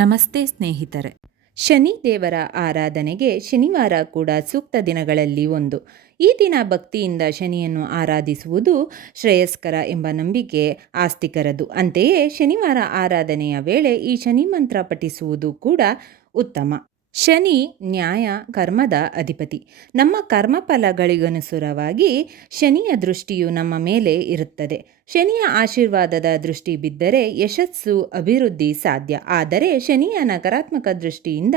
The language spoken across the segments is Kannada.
ನಮಸ್ತೆ ಸ್ನೇಹಿತರೆ. ಶನಿ ದೇವರ ಆರಾಧನೆಗೆ ಶನಿವಾರ ಕೂಡ ಸೂಕ್ತ ದಿನಗಳಲ್ಲಿ ಒಂದು. ಈ ದಿನ ಭಕ್ತಿಯಿಂದ ಶನಿಯನ್ನು ಆರಾಧಿಸುವುದು ಶ್ರೇಯಸ್ಕರ ಎಂಬ ನಂಬಿಕೆ ಆಸ್ತಿಕರದು. ಅಂತೆಯೇ ಶನಿವಾರ ಆರಾಧನೆಯ ವೇಳೆ ಈ ಶನಿ ಮಂತ್ರ ಪಠಿಸುವುದು ಕೂಡ ಉತ್ತಮ. ಶನಿ ನ್ಯಾಯ ಕರ್ಮದ ಅಧಿಪತಿ. ನಮ್ಮ ಕರ್ಮಫಲಗಳಿಗನುಸಾರವಾಗಿ ಶನಿಯ ದೃಷ್ಟಿಯು ನಮ್ಮ ಮೇಲೆ ಇರುತ್ತದೆ. ಶನಿಯ ಆಶೀರ್ವಾದದ ದೃಷ್ಟಿ ಬಿದ್ದರೆ ಯಶಸ್ಸು ಅಭಿವೃದ್ಧಿ ಸಾಧ್ಯ. ಆದರೆ ಶನಿಯ ನಕಾರಾತ್ಮಕ ದೃಷ್ಟಿಯಿಂದ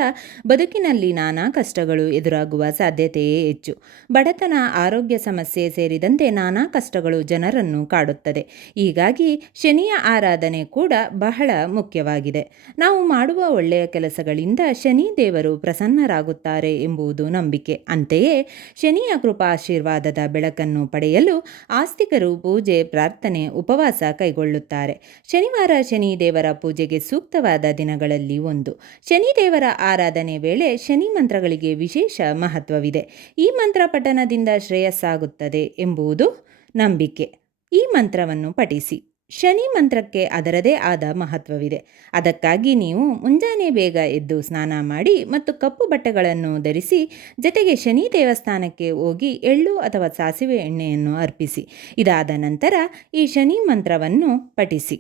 ಬದುಕಿನಲ್ಲಿ ನಾನಾ ಕಷ್ಟಗಳು ಎದುರಾಗುವ ಸಾಧ್ಯತೆಯೇ ಹೆಚ್ಚು. ಬಡತನ, ಆರೋಗ್ಯ ಸಮಸ್ಯೆ ಸೇರಿದಂತೆ ನಾನಾ ಕಷ್ಟಗಳು ಜನರನ್ನು ಕಾಡುತ್ತದೆ. ಹೀಗಾಗಿ ಶನಿಯ ಆರಾಧನೆ ಕೂಡ ಬಹಳ ಮುಖ್ಯವಾಗಿದೆ. ನಾವು ಮಾಡುವ ಒಳ್ಳೆಯ ಕೆಲಸಗಳಿಂದ ಶನಿ ದೇವರು ಪ್ರಸನ್ನರಾಗುತ್ತಾರೆ ಎಂಬುದು ನಂಬಿಕೆ. ಅಂತೆಯೇ ಶನಿಯ ಕೃಪಾಶೀರ್ವಾದದ ಬೆಳಕನ್ನು ಪಡೆಯಲು ಆಸ್ತಿಕರು ಪೂಜೆ, ಪ್ರಾರ್ಥನೆ, ಉಪವಾಸ ಕೈಗೊಳ್ಳುತ್ತಾರೆ. ಶನಿವಾರ ಶನಿ ದೇವರ ಪೂಜೆಗೆ ಸೂಕ್ತವಾದ ದಿನಗಳಲ್ಲಿ ಒಂದು. ಶನಿ ದೇವರ ಆರಾಧನೆ ವೇಳೆ ಶನಿ ಮಂತ್ರಗಳಿಗೆ ವಿಶೇಷ ಮಹತ್ವವಿದೆ. ಈ ಮಂತ್ರ ಪಠನದಿಂದ ಶ್ರೇಯಸ್ಸಾಗುತ್ತದೆ ಎಂಬುದು ನಂಬಿಕೆ. ಈ ಮಂತ್ರವನ್ನು ಪಠಿಸಿ. ಶನಿ ಮಂತ್ರಕ್ಕೆ ಅದರದೇ ಆದ ಮಹತ್ವವಿದೆ. ಅದಕ್ಕಾಗಿ ನೀವು ಮುಂಜಾನೆ ಬೇಗ ಎದ್ದು ಸ್ನಾನ ಮಾಡಿ ಮತ್ತು ಕಪ್ಪು ಬಟ್ಟೆಗಳನ್ನು ಧರಿಸಿ, ಜೊತೆಗೆ ಶನಿ ದೇವಸ್ಥಾನಕ್ಕೆ ಹೋಗಿ ಎಳ್ಳು ಅಥವಾ ಸಾಸಿವೆ ಎಣ್ಣೆಯನ್ನು ಅರ್ಪಿಸಿ. ಇದಾದ ನಂತರ ಈ ಶನಿ ಮಂತ್ರವನ್ನು ಪಠಿಸಿ.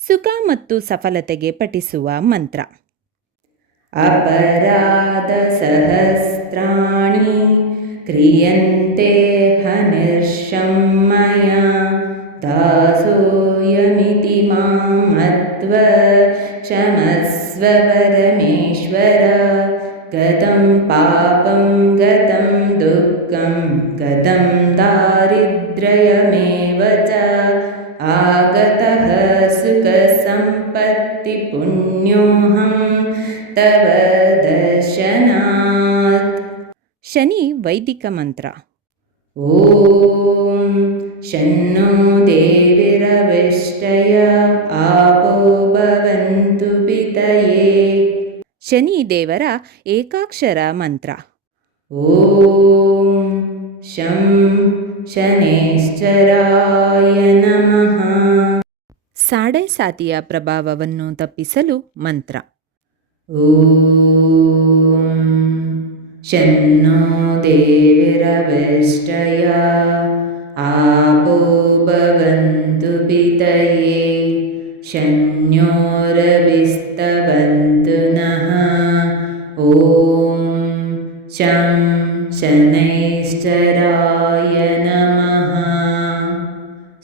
ಸುಖ ಮತ್ತು ಸಫಲತೆಗೆ ಪಠಿಸುವ ಮಂತ್ರ. ಅಪರಾಧ ಸಹಸ್ರಾಣಿ ಕ್ರಿಯಂತೆ ಹನಿರ್ಷಮ್ಮಯ ದಾಸೋಯಮಿತಿ ಮಾಂ ಮತ್ವ ಕ್ಷಮಸ್ವ ಪರಮೇಶ್ವರ. ಗತಂ ಪಾಪಂ ಗತಂ ದುಃಖಂ ಗತಂ ದಾರಿದ್ರ್ಯಮೇವ ಚ ಆಗತಃ ಸುಖ ಸಂಪತ್ತಿ ಪುಣ್ಯೋಹಂ ತವ ದರ್ಶನಾತ್. ಶನಿ ವೈದಿಕ ಮಂತ್ರ. ಓಂ ಶನ್ನೋ ದೇವಿರವಿಷ್ಟಯ ಆಪೋ ಭವಂತು ಪಿತಯೇ. ಶನಿ ದೇವರ ಏಕಾಕ್ಷರ ಮಂತ್ರ. ಓಂ ಶಂ ಶನೇಶ್ಚರಾಯ ನಮಃ. ಸಾಡೆ ಸಾತಿಯ ಪ್ರಭಾವವನ್ನು ತಪ್ಪಿಸಲು ಮಂತ್ರ. ಓಂ ಶನ್ನೋ ದೇವಿರವಿಷ್ಟಯ ಆಪೋ ಭವಂತು ಪಿತಯೇ ಶನ್ಯೋರಭಿಸ್ತವಂತು ನಃ. ಓಂ ಶಂ ಶನೈಶ್ಚರಾಯ ನಮಃ.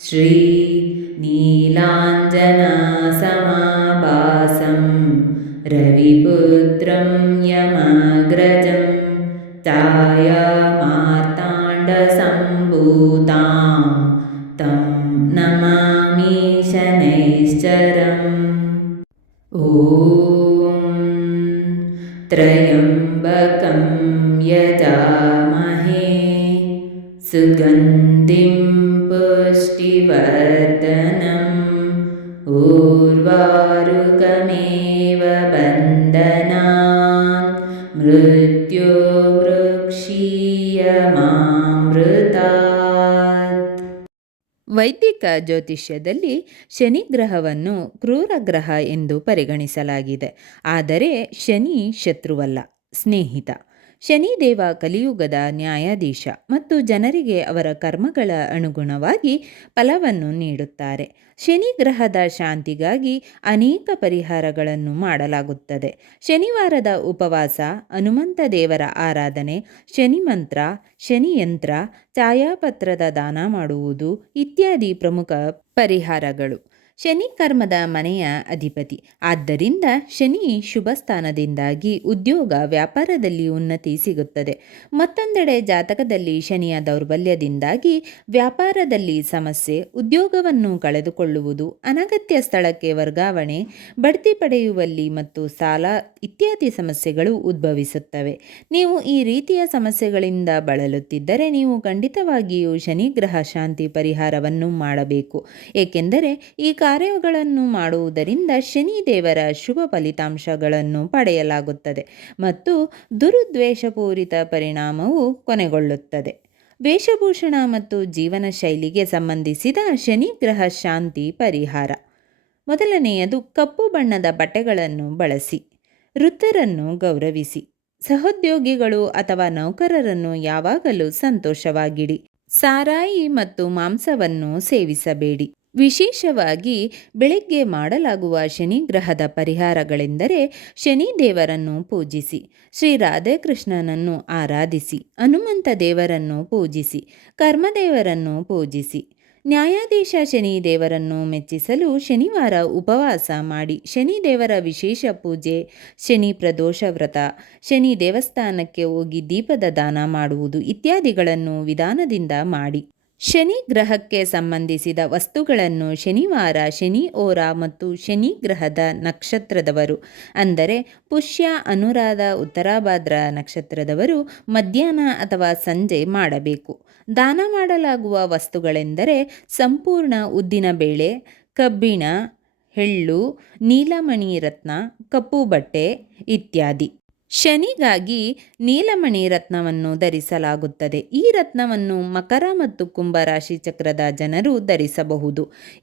ಶ್ರೀ ನೀಲಾಂಜನಸಮಾಭಾಸಂ ರವಿಪುತ್ರಂ ಯಮಗ್ರಜಂ ಛಾಯಾಮಾರ್ತಾಂಡಸಂಭೂತಾಂ ತಂ ನಮಾಮಿ ಶನೈಶ್ಚರಂ. ಓಂ ತ್ರಯಂಬಕಂ ಯಜಾಮಹೇ ಸುಗಂಧಿಂ ಪುಷ್ಟಿವರ್ಧನಂ ಊರ್ವಾರುಕಮೇವ ಬಂಧನಾತ್ ಮೃತ್ಯುರ್ಮುಕ್ಷೀಯಮಾಮೃತಾತ್. ವೈದಿಕ ಜ್ಯೋತಿಷ್ಯದಲ್ಲಿ ಶನಿ ಗ್ರಹವನ್ನು ಕ್ರೂರ ಗ್ರಹ ಎಂದು ಪರಿಗಣಿಸಲಾಗಿದೆ. ಆದರೆ ಶನಿ ಶತ್ರುವಲ್ಲ, ಸ್ನೇಹಿತ. ಶನಿದೇವ ಕಲಿಯುಗದ ನ್ಯಾಯಾಧೀಶ ಮತ್ತು ಜನರಿಗೆ ಅವರ ಕರ್ಮಗಳ ಅನುಗುಣವಾಗಿ ಫಲವನ್ನು ನೀಡುತ್ತಾರೆ. ಶನಿ ಗ್ರಹದ ಶಾಂತಿಗಾಗಿ ಅನೇಕ ಪರಿಹಾರಗಳನ್ನು ಮಾಡಲಾಗುತ್ತದೆ. ಶನಿವಾರದ ಉಪವಾಸ, ಹನುಮಂತ ದೇವರ ಆರಾಧನೆ, ಶನಿ ಮಂತ್ರ, ಶನಿ ಯಂತ್ರ, ಛಾಯಾಪತ್ರದ ದಾನ ಮಾಡುವುದು ಇತ್ಯಾದಿ ಪ್ರಮುಖ ಪರಿಹಾರಗಳು. ಶನಿ ಕರ್ಮದ ಮನೆಯ ಅಧಿಪತಿ. ಆದ್ದರಿಂದ ಶನಿ ಶುಭ ಸ್ಥಾನದಿಂದಾಗಿ ಉದ್ಯೋಗ, ವ್ಯಾಪಾರದಲ್ಲಿ ಉನ್ನತಿ ಸಿಗುತ್ತದೆ. ಮತ್ತೊಂದೆಡೆ ಜಾತಕದಲ್ಲಿ ಶನಿಯ ದೌರ್ಬಲ್ಯದಿಂದಾಗಿ ವ್ಯಾಪಾರದಲ್ಲಿ ಸಮಸ್ಯೆ, ಉದ್ಯೋಗವನ್ನು ಕಳೆದುಕೊಳ್ಳುವುದು, ಅನಗತ್ಯ ಸ್ಥಳಕ್ಕೆ ವರ್ಗಾವಣೆ, ಬಡ್ತಿ ಪಡೆಯುವಲ್ಲಿ ಮತ್ತು ಸಾಲ ಇತ್ಯಾದಿ ಸಮಸ್ಯೆಗಳು ಉದ್ಭವಿಸುತ್ತವೆ. ನೀವು ಈ ರೀತಿಯ ಸಮಸ್ಯೆಗಳಿಂದ ಬಳಲುತ್ತಿದ್ದರೆ ನೀವು ಖಂಡಿತವಾಗಿಯೂ ಶನಿಗ್ರಹ ಶಾಂತಿ ಪರಿಹಾರವನ್ನು ಮಾಡಬೇಕು. ಏಕೆಂದರೆ ಈ ಕಾರ್ಯಗಳನ್ನು ಮಾಡುವುದರಿಂದ ಶನಿ ದೇವರ ಶುಭ ಫಲಿತಾಂಶಗಳನ್ನು ಪಡೆಯಲಾಗುತ್ತದೆ ಮತ್ತು ದುರುದ್ವೇಷಪೂರಿತ ಪರಿಣಾಮವು ಕೊನೆಗೊಳ್ಳುತ್ತದೆ. ವೇಷಭೂಷಣ ಮತ್ತು ಜೀವನ ಶೈಲಿಗೆ ಸಂಬಂಧಿಸಿದ ಶನಿ ಗ್ರಹ ಶಾಂತಿ ಪರಿಹಾರ. ಮೊದಲನೆಯದು ಕಪ್ಪು ಬಣ್ಣದ ಬಟ್ಟೆಗಳನ್ನು ಬಳಸಿ. ವೃದ್ಧರನ್ನು ಗೌರವಿಸಿ. ಸಹೋದ್ಯೋಗಿಗಳು ಅಥವಾ ನೌಕರರನ್ನು ಯಾವಾಗಲೂ ಸಂತೋಷವಾಗಿಡಿ. ಸಾರಾಯಿ ಮತ್ತು ಮಾಂಸವನ್ನು ಸೇವಿಸಬೇಡಿ. ವಿಶೇಷವಾಗಿ ಬೆಳಗ್ಗೆ ಮಾಡಲಾಗುವ ಶನಿಗ್ರಹದ ಪರಿಹಾರಗಳೆಂದರೆ ಶನಿ ದೇವರನ್ನು ಪೂಜಿಸಿ, ಶ್ರೀ ರಾಧಾಕೃಷ್ಣನನ್ನು ಆರಾಧಿಸಿ, ಹನುಮಂತ ದೇವರನ್ನು ಪೂಜಿಸಿ, ಕರ್ಮದೇವರನ್ನು ಪೂಜಿಸಿ. ನ್ಯಾಯಾಧೀಶ ಶನಿ ದೇವರನ್ನು ಮೆಚ್ಚಿಸಲು ಶನಿವಾರ ಉಪವಾಸ ಮಾಡಿ, ಶನಿ ದೇವರ ವಿಶೇಷ ಪೂಜೆ, ಶನಿ ಪ್ರದೋಷ ವ್ರತ, ಶನಿ ದೇವಸ್ಥಾನಕ್ಕೆ ಹೋಗಿ ದೀಪದ ದಾನ ಮಾಡುವುದು ಇತ್ಯಾದಿಗಳನ್ನು ವಿಧಾನದಿಂದ ಮಾಡಿ. ಶನಿ ಗ್ರಹಕ್ಕೆ ಸಂಬಂಧಿಸಿದ ವಸ್ತುಗಳನ್ನು ಶನಿವಾರ ಶನಿ ಹೋರ ಮತ್ತು ಶನಿ ಗ್ರಹದ ನಕ್ಷತ್ರದವರು ಅಂದರೆ ಪುಷ್ಯ, ಅನುರಾಧ, ಉತ್ತರಾಭಾದ್ರ ನಕ್ಷತ್ರದವರು ಮಧ್ಯಾಹ್ನ ಅಥವಾ ಸಂಜೆ ಮಾಡಬೇಕು. ದಾನ ಮಾಡಲಾಗುವ ವಸ್ತುಗಳೆಂದರೆ ಸಂಪೂರ್ಣ ಉದ್ದಿನ ಬೇಳೆ, ಕಬ್ಬಿಣ, ಎಳ್ಳು, ನೀಲಮಣಿ ರತ್ನ, ಕಪ್ಪು ಬಟ್ಟೆ ಇತ್ಯಾದಿ. ಶನಿಗಾಗಿ ನೀಲಮಣಿ ರತ್ನವನ್ನು ಧರಿಸಲಾಗುತ್ತದೆ. ಈ ರತ್ನವನ್ನು ಮಕರ ಮತ್ತು ಕುಂಭ ರಾಶಿ ಚಕ್ರದ ಜನರು ಧರಿಸಬಹುದು.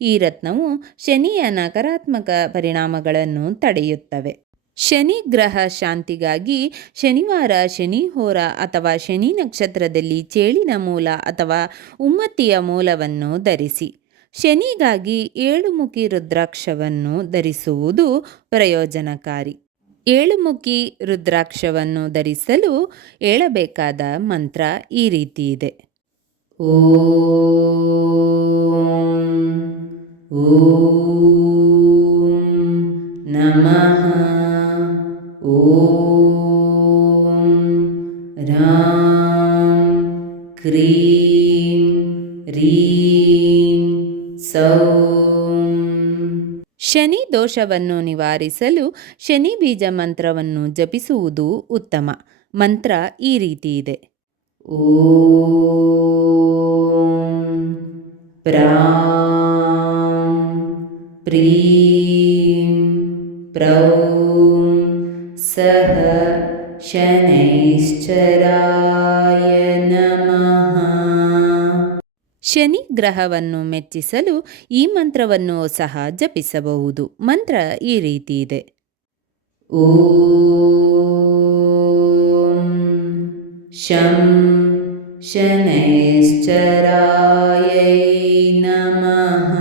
ಈ ರತ್ನವು ಶನಿಯ ನಕಾರಾತ್ಮಕ ಪರಿಣಾಮಗಳನ್ನು ತಡೆಯುತ್ತವೆ. ಶನಿ ಗ್ರಹ ಶಾಂತಿಗಾಗಿ ಶನಿವಾರ ಶನಿ ಹೋರ ಅಥವಾ ಶನಿ ನಕ್ಷತ್ರದಲ್ಲಿ ಚೇಳಿನ ಮೂಲ ಅಥವಾ ಉಮ್ಮತ್ತಿಯ ಮೂಲವನ್ನು ಧರಿಸಿ. ಶನಿಗಾಗಿ 7 ಮುಖಿ ರುದ್ರಾಕ್ಷವನ್ನು ಧರಿಸುವುದು ಪ್ರಯೋಜನಕಾರಿ. 7 ಮುಖಿ ರುದ್ರಾಕ್ಷವನ್ನು ಧರಿಸಲು ಹೇಳಬೇಕಾದ ಮಂತ್ರ ಈ ರೀತಿ ಇದೆ. ಓಂ ನಮಃ ಓಂ ರಾಂ ಕ್ರೀಂ ರೀಂ ಸೌಂ. ಶನಿ ದೋಷವನ್ನು ನಿವಾರಿಸಲು ಶನಿ ಬೀಜ ಮಂತ್ರವನ್ನು ಜಪಿಸುವುದು ಉತ್ತಮ. ಮಂತ್ರ ಈ ರೀತಿ ಇದೆ. ಓಂ ಪ್ರಾಂ ಪ್ರೀಂ ಪ್ರೌಂ ಸಹ ಶನೈಶ್ಚರಾಯ ನಮಃ. ಶನಿ ಗ್ರಹವನ್ನು ಮೆಚ್ಚಿಸಲು ಈ ಮಂತ್ರವನ್ನು ಸಹ ಜಪಿಸಬಹುದು. ಮಂತ್ರ ಈ ರೀತಿ ಇದೆ. ಓಂ ಶಂ ಶನೈಶ್ಚರಾಯೈ ನಮಃ.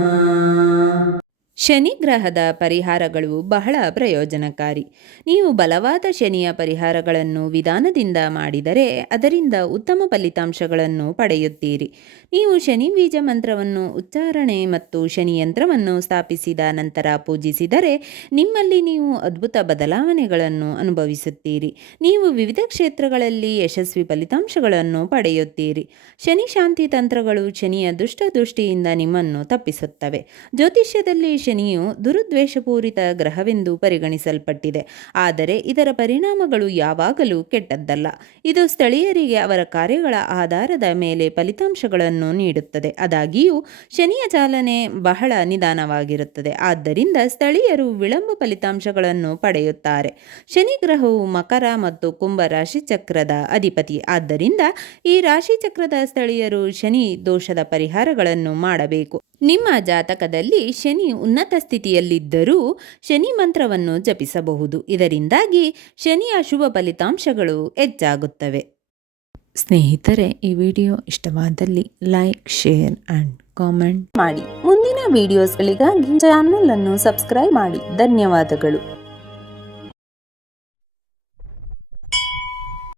ಶನಿ ಗ್ರಹದ ಪರಿಹಾರಗಳು ಬಹಳ ಪ್ರಯೋಜನಕಾರಿ. ನೀವು ಬಲವಾದ ಶನಿಯ ಪರಿಹಾರಗಳನ್ನು ವಿಧಾನದಿಂದ ಮಾಡಿದರೆ ಅದರಿಂದ ಉತ್ತಮ ಫಲಿತಾಂಶಗಳನ್ನು ಪಡೆಯುತ್ತೀರಿ. ನೀವು ಶನಿ ಬೀಜ ಮಂತ್ರವನ್ನು ಉಚ್ಚಾರಣೆ ಮತ್ತು ಶನಿ ಯಂತ್ರವನ್ನು ಸ್ಥಾಪಿಸಿದ ನಂತರ ಪೂಜಿಸಿದರೆ ನಿಮ್ಮಲ್ಲಿ ನೀವು ಅದ್ಭುತ ಬದಲಾವಣೆಗಳನ್ನು ಅನುಭವಿಸುತ್ತೀರಿ. ನೀವು ವಿವಿಧ ಕ್ಷೇತ್ರಗಳಲ್ಲಿ ಯಶಸ್ವಿ ಫಲಿತಾಂಶಗಳನ್ನು ಪಡೆಯುತ್ತೀರಿ. ಶನಿ ಶಾಂತಿ ತಂತ್ರಗಳು ಶನಿಯ ದುಷ್ಟದೃಷ್ಟಿಯಿಂದ ನಿಮ್ಮನ್ನು ತಪ್ಪಿಸುತ್ತವೆ. ಜ್ಯೋತಿಷ್ಯದಲ್ಲಿ ಶನಿಯು ದುರುದ್ವೇಷಪೂರಿತ ಗ್ರಹವೆಂದು ಪರಿಗಣಿಸಲ್ಪಟ್ಟಿದೆ. ಆದರೆ ಇದರ ಪರಿಣಾಮಗಳು ಯಾವಾಗಲೂ ಕೆಟ್ಟದ್ದಲ್ಲ. ಇದು ಸ್ಥಳೀಯರಿಗೆ ಅವರ ಕಾರ್ಯಗಳ ಆಧಾರದ ಮೇಲೆ ಫಲಿತಾಂಶಗಳನ್ನು ನೀಡುತ್ತದೆ. ಆದಾಗ್ಯೂ ಶನಿಯ ಚಾಲನೆ ಬಹಳ ನಿಧಾನವಾಗಿರುತ್ತದೆ. ಆದ್ದರಿಂದ ಸ್ಥಳೀಯರು ವಿಳಂಬ ಫಲಿತಾಂಶಗಳನ್ನು ಪಡೆಯುತ್ತಾರೆ. ಶನಿ ಗ್ರಹವು ಮಕರ ಮತ್ತು ಕುಂಭ ರಾಶಿ ಚಕ್ರದ ಅಧಿಪತಿ. ಆದ್ದರಿಂದ ಈ ರಾಶಿ ಚಕ್ರದ ಸ್ಥಳೀಯರು ಶನಿ ದೋಷದ ಪರಿಹಾರಗಳನ್ನು ಮಾಡಬೇಕು. ನಿಮ್ಮ ಜಾತಕದಲ್ಲಿ ಶನಿ ಉನ್ನತ ಸ್ಥಿತಿಯಲ್ಲಿದ್ದರೂ ಶನಿ ಮಂತ್ರವನ್ನು ಜಪಿಸಬಹುದು. ಇದರಿಂದಾಗಿ ಶನಿಯ ಶುಭ ಫಲಿತಾಂಶಗಳು ಹೆಚ್ಚಾಗುತ್ತವೆ. ಸ್ನೇಹಿತರೆ, ಈ ವಿಡಿಯೋ ಇಷ್ಟವಾದಲ್ಲಿ ಲೈಕ್, ಶೇರ್ ಆ್ಯಂಡ್ ಕಾಮೆಂಟ್ ಮಾಡಿ. ಮುಂದಿನ ವಿಡಿಯೋಸ್ಗಳಿಗಾಗಿ ಚಾನಲ್ ಅನ್ನು ಸಬ್ಸ್ಕ್ರೈಬ್ ಮಾಡಿ. ಧನ್ಯವಾದಗಳು.